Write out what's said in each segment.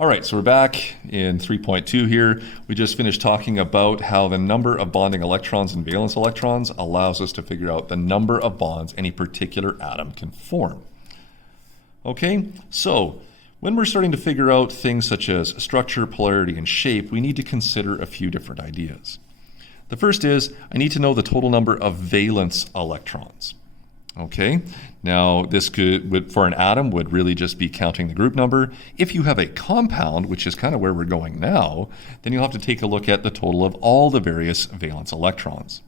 All right, so we're back in 3.2 here. We just finished talking about how the number of bonding electrons and valence electrons allows us to figure out the number of bonds any particular atom can form. Okay, so when we're starting to figure out things such as structure, polarity, and shape, we need to consider a few different ideas. The first is, I need to know the total number of valence electrons. Okay, now this could, for an atom, would really just be counting the group number. If you have a compound, which is kind of where we're going now, then you'll have to take a look at the total of all the various valence electrons.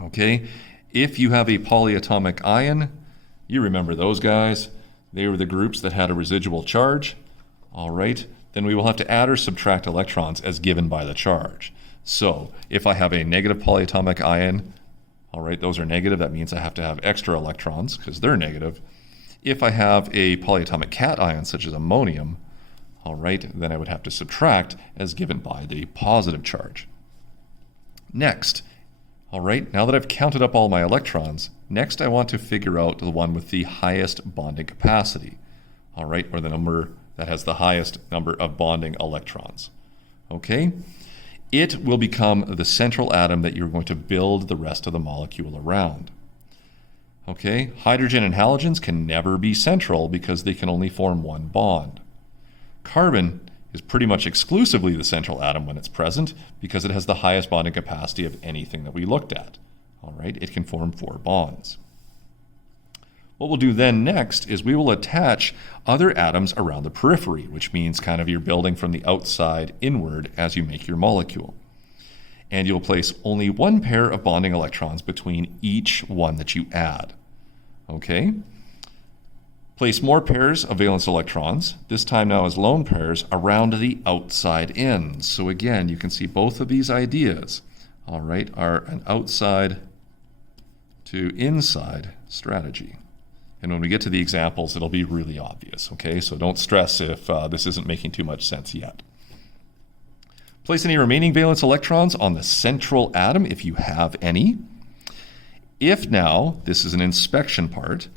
Okay, if you have a polyatomic ion, you remember those guys. They were the groups that had a residual charge. All right, then we will have to add or subtract electrons as given by the charge. So if I have a negative polyatomic ion, all right, those are negative. That means I have to have extra electrons because they're negative. If I have a polyatomic cation, such as ammonium, all right, then I would have to subtract as given by the positive charge. Next, all right, now that I've counted up all my electrons, next I want to figure out the one with the highest bonding capacity, all right, or the number that has the highest number of bonding electrons. Okay? It will become the central atom that you're going to build the rest of the molecule around. Okay, hydrogen and halogens can never be central because they can only form one bond. Carbon is pretty much exclusively the central atom when it's present because it has the highest bonding capacity of anything that we looked at. All right, it can form 4 bonds. What we'll do then next is we will attach other atoms around the periphery, which means kind of you're building from the outside inward as you make your molecule. And you'll place only one pair of bonding electrons between each one that you add. Okay? Place more pairs of valence electrons, this time now as lone pairs, around the outside ends. So again, you can see both of these ideas, all right, are an outside to inside strategy. And when we get to the examples, it'll be really obvious, okay? So don't stress if this isn't making too much sense yet. Place any remaining valence electrons on the central atom if you have any. If now, this is an inspection part,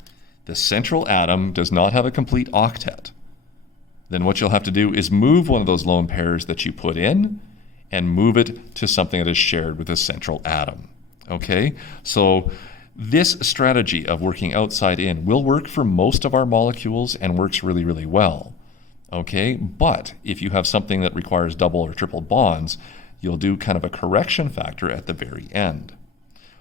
the central atom does not have a complete octet, then what you'll have to do is move one of those lone pairs that you put in and move it to something that is shared with the central atom, okay? So this strategy of working outside in will work for most of our molecules and works really, really well. Okay, but if you have something that requires double or triple bonds, you'll do kind of a correction factor at the very end.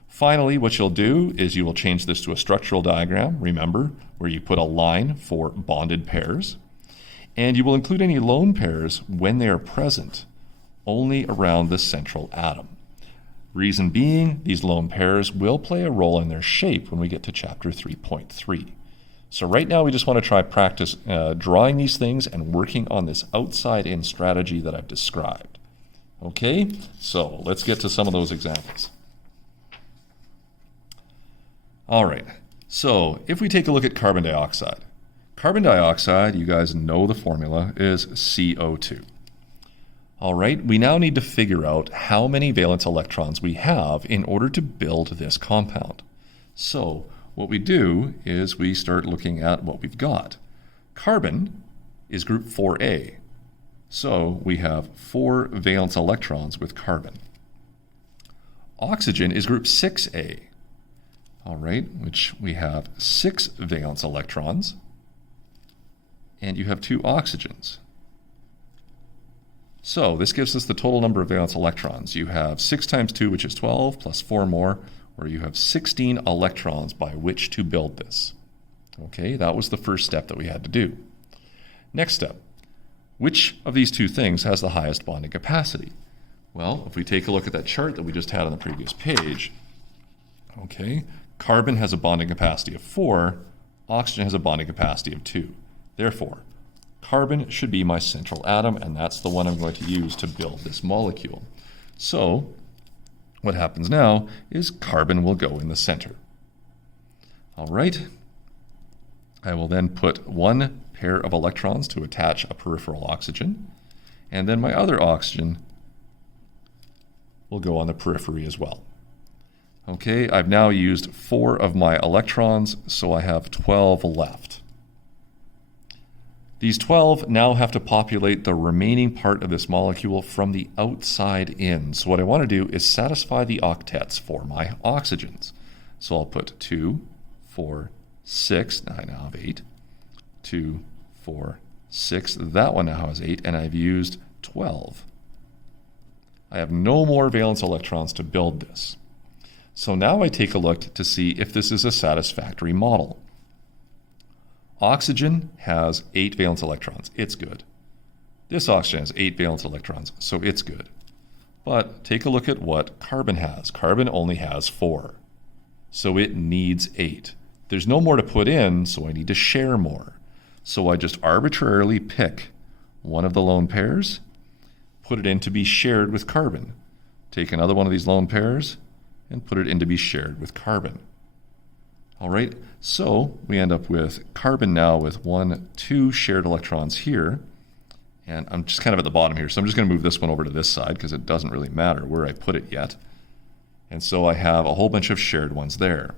Finally, what you'll do is you will change this to a structural diagram, remember, where you put a line for bonded pairs, and you will include any lone pairs when they are present, only around the central atom. Reason being, these lone pairs will play a role in their shape when we get to chapter 3.3. So right now we just want to try practice drawing these things and working on this outside-in strategy that I've described. Okay, so let's get to some of those examples. All right, so if we take a look at carbon dioxide. Carbon dioxide, you guys know the formula, is CO2. All right, we now need to figure out how many valence electrons we have in order to build this compound. So what we do is we start looking at what we've got. Carbon is group 4A. So we have 4 valence electrons with carbon. Oxygen is group 6A. All right, which we have 6 valence electrons. And you have 2 oxygens. So this gives us the total number of valence electrons. You have 6 times 2, which is 12, plus 4 more, where you have 16 electrons by which to build this. Okay, that was the first step that we had to do. Next step, which of these two things has the highest bonding capacity? Well, if we take a look at that chart that we just had on the previous page, okay, carbon has a bonding capacity of 4, oxygen has a bonding capacity of 2. Therefore, carbon should be my central atom, and that's the one I'm going to use to build this molecule. So what happens now is carbon will go in the center. All right. I will then put one pair of electrons to attach a peripheral oxygen, and then my other oxygen will go on the periphery as well. Okay, I've now used 4 of my electrons, so I have 12 left. These 12 now have to populate the remaining part of this molecule from the outside in. So what I want to do is satisfy the octets for my oxygens. So I'll put 2, 4, 6. Now I now have 8. 2, 4, 6. That one now has 8, and I've used 12. I have no more valence electrons to build this. So now I take a look to see if this is a satisfactory model. Oxygen has 8 valence electrons. It's good. This oxygen has 8 valence electrons, so it's good. But take a look at what carbon has. Carbon only has 4, so it needs 8. There's no more to put in, so I need to share more. So I just arbitrarily pick one of the lone pairs, put it in to be shared with carbon. Take another one of these lone pairs and put it in to be shared with carbon. All right, so we end up with carbon now with 1, 2 shared electrons here. And I'm just kind of at the bottom here, so I'm just going to move this one over to this side because it doesn't really matter where I put it yet. And so I have a whole bunch of shared ones there.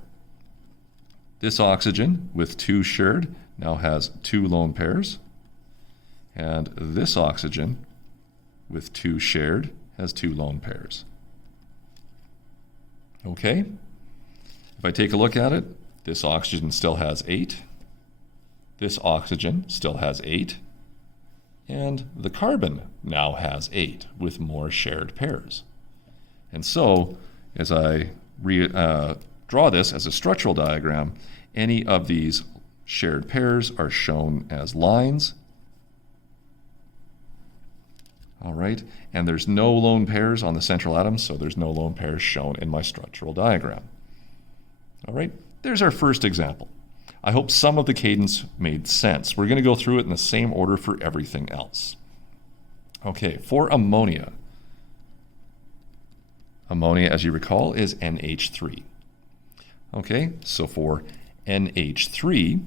This oxygen with 2 shared now has 2 lone pairs. And this oxygen with 2 shared has 2 lone pairs. Okay, if I take a look at it, this oxygen still has 8. This oxygen still has 8. And the carbon now has 8 with more shared pairs. And so, as I draw this as a structural diagram, any of these shared pairs are shown as lines. All right, and there's no lone pairs on the central atom, so there's no lone pairs shown in my structural diagram. All right, there's our first example. I hope some of the cadence made sense. We're going to go through it in the same order for everything else. Okay, for ammonia. Ammonia, as you recall, is NH3. Okay, so for NH3,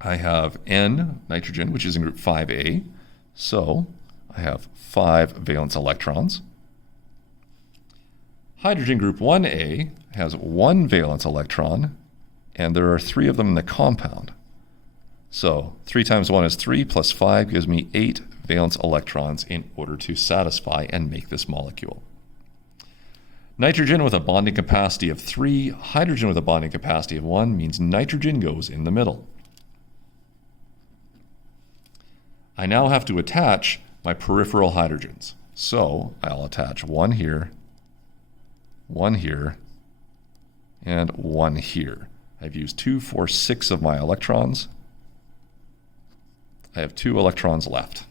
I have N, nitrogen, which is in group 5A. So I have 5 valence electrons. Hydrogen group 1A has 1 valence electron, and there are 3 of them in the compound. So 3 times 1 is 3, plus 5 gives me 8 valence electrons in order to satisfy and make this molecule. Nitrogen with a bonding capacity of 3, hydrogen with a bonding capacity of 1 means nitrogen goes in the middle. I now have to attach my peripheral hydrogens. So I'll attach 1 here, 1 here, and 1 here. I've used 2, 4, 6 of my electrons. I have 2 electrons left.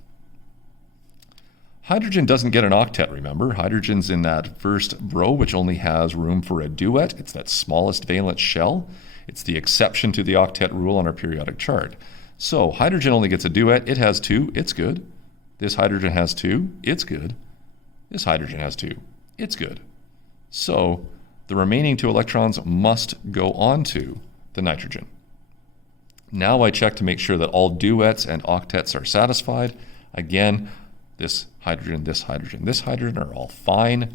Hydrogen doesn't get an octet, remember? Hydrogen's in that first row, which only has room for a duet. It's that smallest valence shell. It's the exception to the octet rule on our periodic chart. So hydrogen only gets a duet. It has 2. It's good. This hydrogen has 2. It's good. This hydrogen has 2. It's good. So the remaining 2 electrons must go on to the nitrogen. Now I check to make sure that all duets and octets are satisfied. Again, this hydrogen, this hydrogen, this hydrogen are all fine.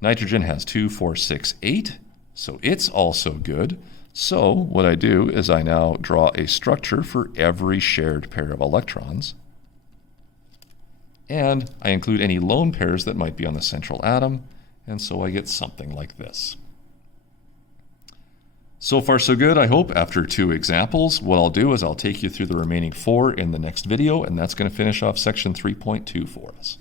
Nitrogen has 2, 4, 6, 8, so it's also good. So what I do is I now draw a structure for every shared pair of electrons. And I include any lone pairs that might be on the central atom, and so I get something like this. So far so good, I hope, after 2 examples. What I'll do is I'll take you through the remaining 4 in the next video, and that's going to finish off section 3.2 for us.